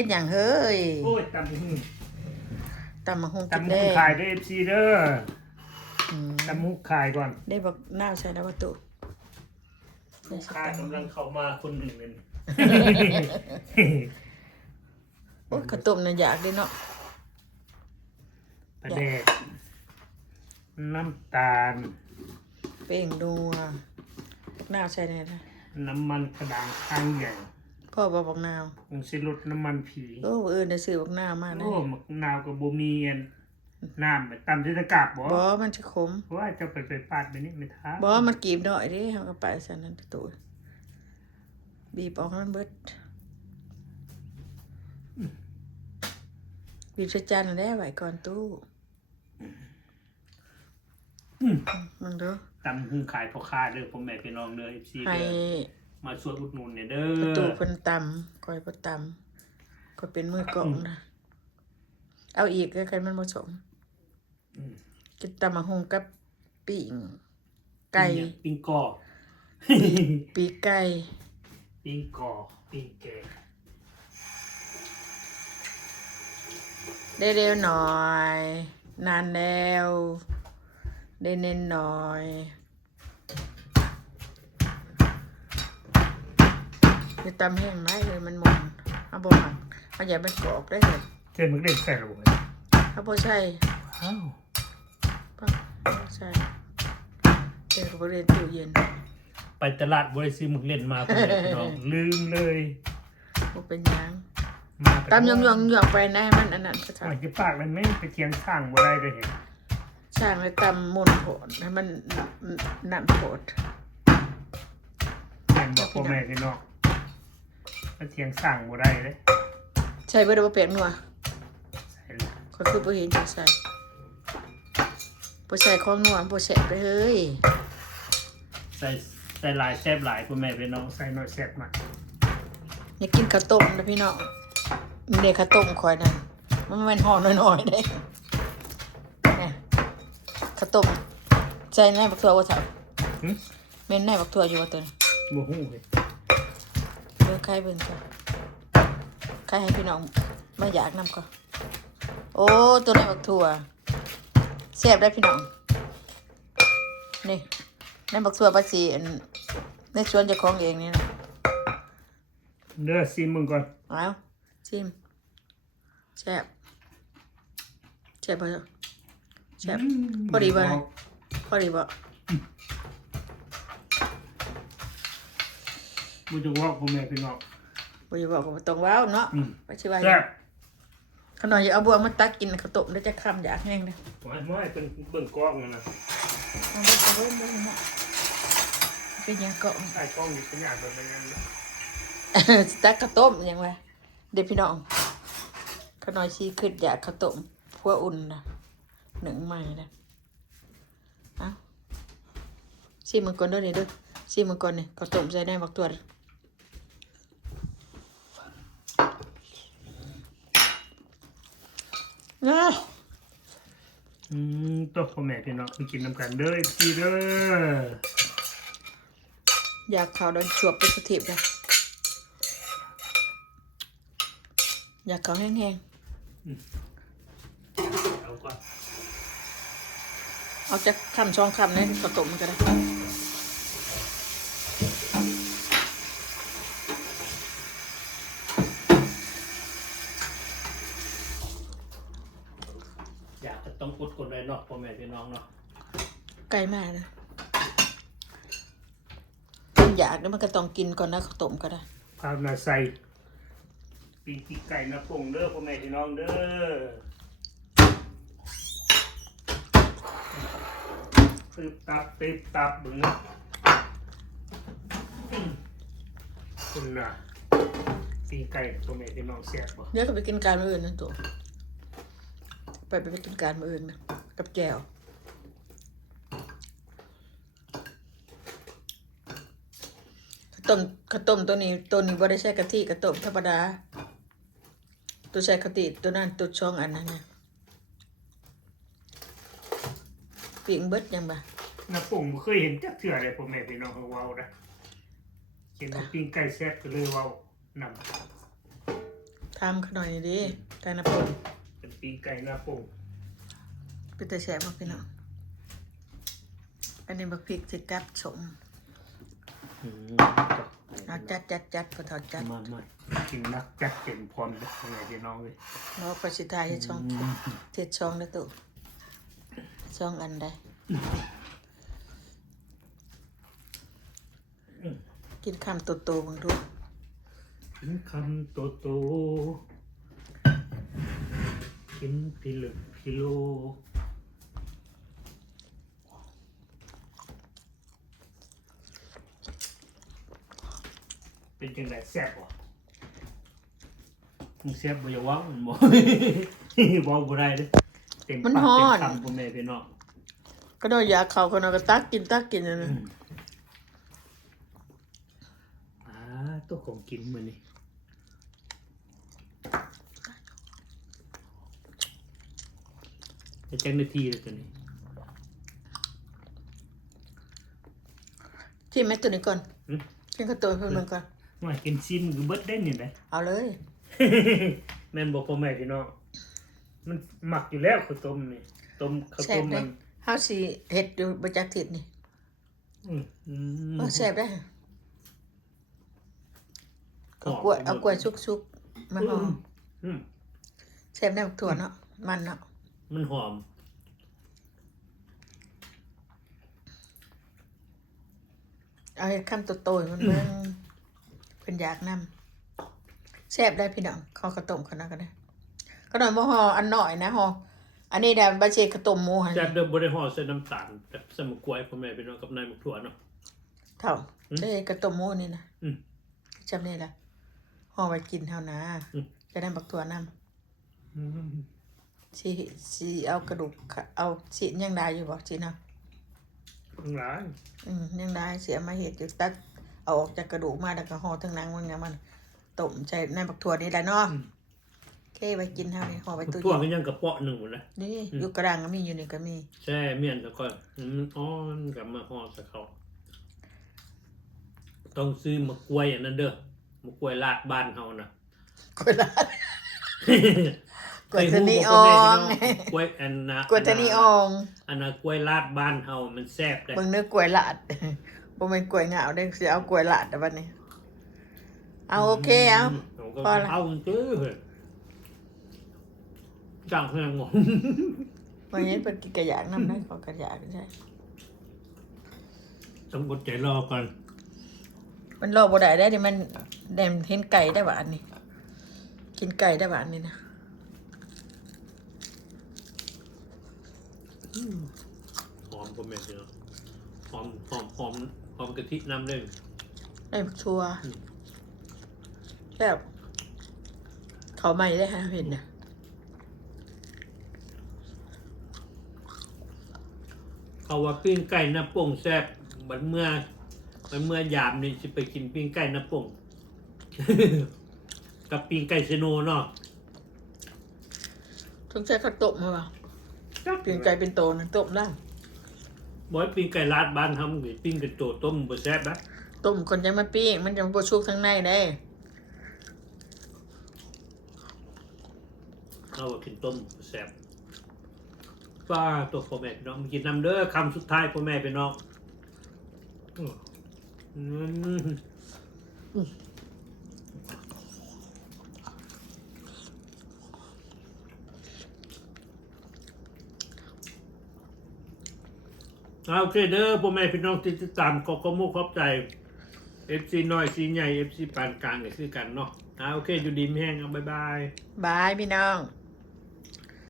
ฮ็ดหยังเฮ้ยโอ้ยตำหุ่งตำมะฮุงกินตำหุ่ ได้ งขายได้เอฟซีเด้อตำหุ่งขายก่อน ได้บอกน้าวใส่แล้วประตู ลูกค้ากำลังเข้ามาคนหนึ่งเลย โอ้ยข้าวต้มน่ะอยากเด้เนาะ ปลาแดกน้ำตาล เป้งนัวน้าวใส่ได้นะ น้ำมันกระด่างข้างใหญ่ พ่อบอกนาว ผงชูรสน้ำมันผี โอ้ได้ซื้อบอกนาวมานะ โอ้มะนาวกับโบมีอันน้ำไปตำที่ตะกาบบ่ บ่มันจะขม ว่าจะไปปาดไปนี่ไม่ท้า บ่มันกีบหน่อยเด้เฮาก็ไปซั่นนั่นประตูบีบออกให้มันเบิดบีบใส่จานนั่นแหละไว้ก่อนตู้มันเด้อ ตำหุ่งขายพ่อค้าเด้อพ่อแม่พี่น้องเด้อเอฟซี ให้ เด้อมาช่วยอุดหนุนเนี่ยเด้ ประตู อ เพิ่นตำคอยบ่ตำก็เป็นมือกลองนะเอาอีกก็กันมันบ่สมกินตำมะฮุงกับปิ้งไก่ ปิ้งกอ ปีกไก่ ปิ้งกอปิ้งแกง ได้เร็วหน่อย นานแล้วได้เน้นหน่อยจะตำแห้งไหมเลยมันหมดเอาบ่หักเอาอย่าไปกรอกได้เลย เจ้ามึงเล่นใส่หรือเปล่า เอาบ่ใช่ อ้าว บ่ใช่เดี๋ยวก็เรียนตู้เย็น ไปตลาดบริซื้อมึงเล่นมาพ่อแม่พี่น้องลืมเลย บ่เป็นหยัง มา ตำยองๆไปนะให้มันอันนั้นสัก อาจจะปากมันไม่ไปเทียงข้างบ่ได้เลยเห็น ช่างเลยตำมุนโผดให้มันน้ำโผด เห็นบอกพ่อแม่พี่น้องไปเทียงข้างบ่ได้เลย ใช่เบ่ได้บ่เปลี่ยนนัว ใส่เลย ก็คือบ่เห็นจังใส่บ่ใส่ของนัวบ่แซ่บไปเฮ้ย ใส่หลายแซ่บหลายพ่อแม่พี่น้องใส่น้อยแซ่บมาก อยากกินข้าวต้มนะพี่น้องมีเด็กข้าวต้มคอยนั่นมันแม่นห่อน้อยๆเด้เนี่ยข้าวต้มใส่ในบักถั่วบ่เฒ่า หึ แม่นในบักถั่วอยู่บ่ตัวนี้ บ่ฮู้เลย เบิ่งไข่เบิ่งก่อนไข่ให้พี่น้องมาอยากนำก่อนโอ้ตัวในบักถั่วแซ่บได้พี่น้องนี่ในบักถั่วบัดสิอันในสวนเจ้าของเองนี่นะ เด้อซิมมึงก่อน เอาชิมแซ่บแซ่บบ่เจ้าแซ่บ พอดีป่ะ พอดีบ่ บ่จะว่าพ่อแม่พี่น้อง บ่อย่าบอกก็บ่ต้องว้าวเนาะไปสิว่า แซ่บ ขนอยอย่าเอาบัวมาตักกินข้าวต้มแล้วจะคำอยากแห้งเด้อ ไม่เป็นเบิ่งกล้องนั่นนะ เอาเบิ่งเบิ่งเบิ่งเนาะเป็นหยังก็ ใส่กล้องอยู่เป็นอย่างแบบนั้นนะ ตักข้าวต้มหยังวะเด็กพี่น้องขนอยสิคิดอยากข้าวต้มพัวอุ่นนะหนึ่งใหม่นะเอ้าชิมมันก่อนเด้อนี่เด้อชิมมันก่อนนี่ข้าวต้มใส่ได้บักตัวเด้ออ้าว ตัวพ่อแม่พี่น้องไปกินน้ำกันเด้อพี่เด้อ อยากข่าวโดนจวบเป็นสถิบเลยอยากข่าวแห้ง เอาก่อน ๆเอาจากคำช่องคำนี่ข้าวต้มมันก็ได้ อยากจะต้องพูดคนใดเนาะพ่อแม่พี่น้องเนาะ ไกลมากนะมันอยากแล้วมันก็ต้องกินก่อนนะข้าวต้มก็ได้ พานาใส่ปีกไก่นะปงเด้อพ่อแม่พี่น้องเด้อตึบตับบึงนะคุณน่ะปีกไก่พ่อแม่พี่น้องแซ่บบ่ เดี๋ยวก็ไปกินการมื้ออื่นนั่นตัวไปกินการมื้ออื่นนะกับแจ่วข้าวต้มตัวนี้บ่ได้ใช้กะทิข้าวต้มธรรมดาตัวใช้กะทิตัวนั้นตัวช่องอันนั้นนะปิ่งเบิดยังบ่ น้าปุ่งบ่เคยเห็นจักเทื่อเลยพ่อแม่พี่น้องเขาเว้านะเห็นว่าปิ้งไก่แซ่บก็เลยเว้านำ ถ ทำขนอยดิไก่น้ำปง เป็นปีไก่หน้าโป่ง เป็นแต่แซ่บบ่พี่น้องอันนี้บักพริกสิกับสม อืม เอาจัดพอทอดจัด มากินนักจัดเต็มพร้อมเลยยังไงพี่น้องเลย บ่ก็สิทายเฮ็ดช่องเฮ็ดช่องเด้อตุช่องอันใดกินคำโตๆเบิ่งดู กินคำโตกินพิลึกพิโลเป็นจังไดแซ่บบ่มึงแซ่บบ่อย่าว้าวมันบ่ ว้าวบ่ได้เด้อเต็มปากเต็มคำพ่อแม่พี่น้อง ก็ดอยยาเขาคนเอาก็ตักกินนั่นน่ะ ตัวของกินมื้อนี้จะแจ้งนาทีเลยตัวนี้ ที่แม่ตัวนี้ก่อนกินข้าวตัวเพิ่นมันก่อน ว่ากินซิมคือเบิดได้นี่แหละ เอาเลย แม่นบอกพ่อแม่พี่น้องมันหมักอยู่แล้วข้าวต้มนี่ต้มข้าว แซ่ ต้ บ ม เด้ มัน เฮาสิเฮ็ดอยู่บ่จักทิศนี่ แซ่บได้เอากล้วยสุกๆมาห่อ อืม แซ่บได้บักถั่วเนาะมันเนาะ มันหอม เอาเฮ็ดคำโตๆมันเบิ่งเพิ่นอยากนำแซ่บได้พี่น้องข้าวกระต้มเขานะก็ได้ก็หน่อยบ่ห่ออันน้อยนะห่ออันนี้ได้บ่ใช่ข้าวต้มหมูหั่น แซ่บเด้อบ่ได้ห่อใส่น้ำตาลแบบใส่มะกล้วยพ่อแม่พี่น้องกับนายมะถั่วเนาะ เท่าได้ข้าวต้มหมูนี่นะ อืม จำได้ล่ะห่อไว้กินเท่านะจะได้บักถั่วนำ อืม สิเอากระดูกเอาสิยังได้อยู่บ่สิเนาะ หลาย ยังได้เสียมาเห็ดอยู่ตัดเอาออกจากกระดูกมาแล้วก็ห่อทั้งหนังมันไงมันต้มใส่ในบักถั่วนี่แหละเนาะเทไว้กินเท่านี้ห่อไว้ตู้ ถั่ว เย็น ก็ยังกระเปาะหนึ่งหมดเลย นี่อยู่กระดังก็มีอยู่นี่ก็มี ใช่เมียนแล้วก็มันอ่อนกับมาห่อใส่เขาต้องซื้อมะกล้วยอันนั้นเด้อมะกล้วยลากบ้านเฮานะ กวยลาดกวยทะนีออง กล้วยอันนะ กวยทะนีออง อันนะกล้วยลาดบ้านเฮามันแซ่บเลย เบิ่งเนื้อกล้วยลาดบ่แม่นกล้วยเหงาเด้สิเอากล้วยลาดแต่บัดนี้เอาโอเคเอา พอละ เอาจื้อเฮ้ยจังแหงหมด วันนี้เพิ่นกินกระยากนำได้ขอกระยากใช่ ต้องอดใจรอก่อน มันรอบ่ได้ได้ดิมันแดมเห็นไก่ได้บาดนี้กินไก่ได้บาดนี้นะ หอมก็แม่นเนาะหอมกะทิน้ำเลย ได้บักชัวแบบเขาใหม่ได้ฮะเห็นนะ เขาว่าปิ้งไก่น้ำป่งแซ่บบัดเมื่อยามนี่สิไปกินปิ้งไก่น้ำป่ง กับปิ้งไก่เซโนเนาะ ต้องใช้ข้าวต้มมาป่ะเปลี่ยนใจเป็นโตนะต้มได้ บ่ให้ปิ้งไก่ลาดบ้านทำหรือปิ้งกระโจต้มบ่แซ่บนะ ต้มคนจะมาปิ้งมันจะมาชุกทั้งในได้ เราว่ากินต้มบ่แซ่บป้าตัวพ่อแม่พี่น้องมากินน้ำเด้อคำสุดท้ายพ่อแม่พี่น้องอืมโอเคเด้อพ่อแม่พี่น้องที่ติดตามขอมุกขอบใจ FC น้อย C ใหญ่ FC ปานกลางก็คือกันเนาะโอเคอยู่ดีมีแห้งเอาบ๊ายบาย บายพี่น้อง